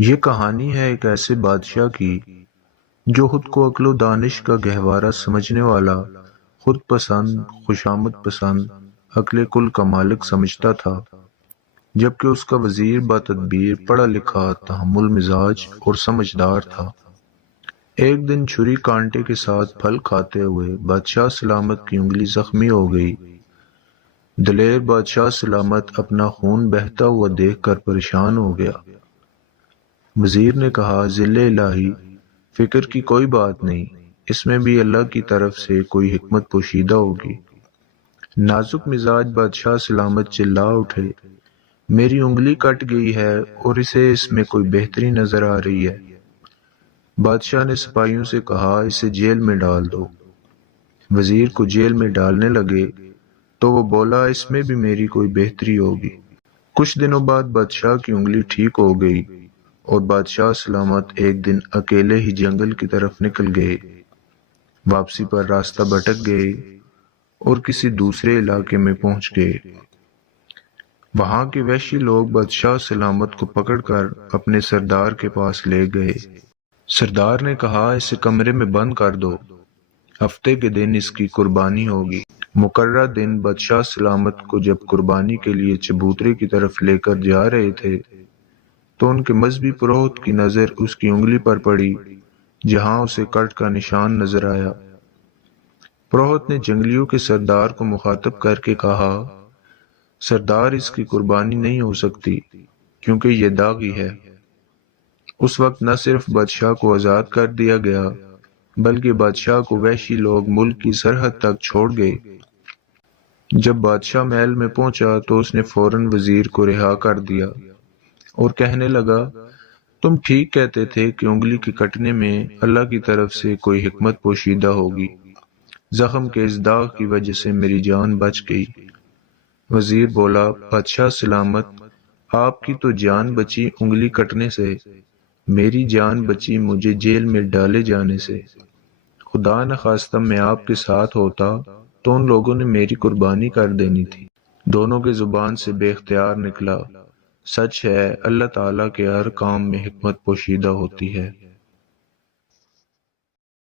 یہ کہانی ہے ایک ایسے بادشاہ کی جو خود کو عقل و دانش کا گہوارہ سمجھنے والا، خود پسند، خوشامد پسند، عقل کل کا مالک سمجھتا تھا، جبکہ اس کا وزیر باتدبیر، پڑھا لکھا، تحمل مزاج اور سمجھدار تھا۔ ایک دن چھری کانٹے کے ساتھ پھل کھاتے ہوئے بادشاہ سلامت کی انگلی زخمی ہو گئی۔ دلیر بادشاہ سلامت اپنا خون بہتا ہوا دیکھ کر پریشان ہو گیا۔ وزیر نے کہا، ذل الہی، فکر کی کوئی بات نہیں، اس میں بھی اللہ کی طرف سے کوئی حکمت پوشیدہ ہوگی۔ نازک مزاج بادشاہ سلامت چلا اٹھے، میری انگلی کٹ گئی ہے اور اسے اس میں کوئی بہتری نظر آ رہی ہے۔ بادشاہ نے سپاہیوں سے کہا، اسے جیل میں ڈال دو۔ وزیر کو جیل میں ڈالنے لگے تو وہ بولا، اس میں بھی میری کوئی بہتری ہوگی۔ کچھ دنوں بعد بادشاہ کی انگلی ٹھیک ہو گئی اور بادشاہ سلامت ایک دن اکیلے ہی جنگل کی طرف نکل گئے۔ واپسی پر راستہ بھٹک گئے اور کسی دوسرے علاقے میں پہنچ گئے۔ وہاں کے وحشی لوگ بادشاہ سلامت کو پکڑ کر اپنے سردار کے پاس لے گئے۔ سردار نے کہا، اسے کمرے میں بند کر دو، ہفتے کے دن اس کی قربانی ہوگی۔ مقررہ دن بادشاہ سلامت کو جب قربانی کے لیے چبوترے کی طرف لے کر جا رہے تھے تو ان کے مذہبی پروہت کی نظر اس کی انگلی پر پڑی جہاں اسے کٹ کا نشان نظر آیا۔ پروہت نے جنگلیوں کے سردار کو مخاطب کر کے کہا، سردار، اس کی قربانی نہیں ہو سکتی کیونکہ یہ داغی ہے۔ اس وقت نہ صرف بادشاہ کو آزاد کر دیا گیا بلکہ بادشاہ کو وحشی لوگ ملک کی سرحد تک چھوڑ گئے۔ جب بادشاہ محل میں پہنچا تو اس نے فوراً وزیر کو رہا کر دیا اور کہنے لگا، تم ٹھیک کہتے تھے کہ انگلی کے کٹنے میں اللہ کی طرف سے کوئی حکمت پوشیدہ ہوگی۔ زخم کے اس داغ کی وجہ سے میری جان بچ گئی۔ وزیر بولا، بادشاہ سلامت، آپ کی تو جان بچی انگلی کٹنے سے، میری جان بچی مجھے جیل میں ڈالے جانے سے۔ خدا نخواستہ میں آپ کے ساتھ ہوتا تو ان لوگوں نے میری قربانی کر دینی تھی۔ دونوں کے زبان سے بے اختیار نکلا، سچ ہے، اللہ تعالیٰ کے ہر کام میں حکمت پوشیدہ ہوتی ہے۔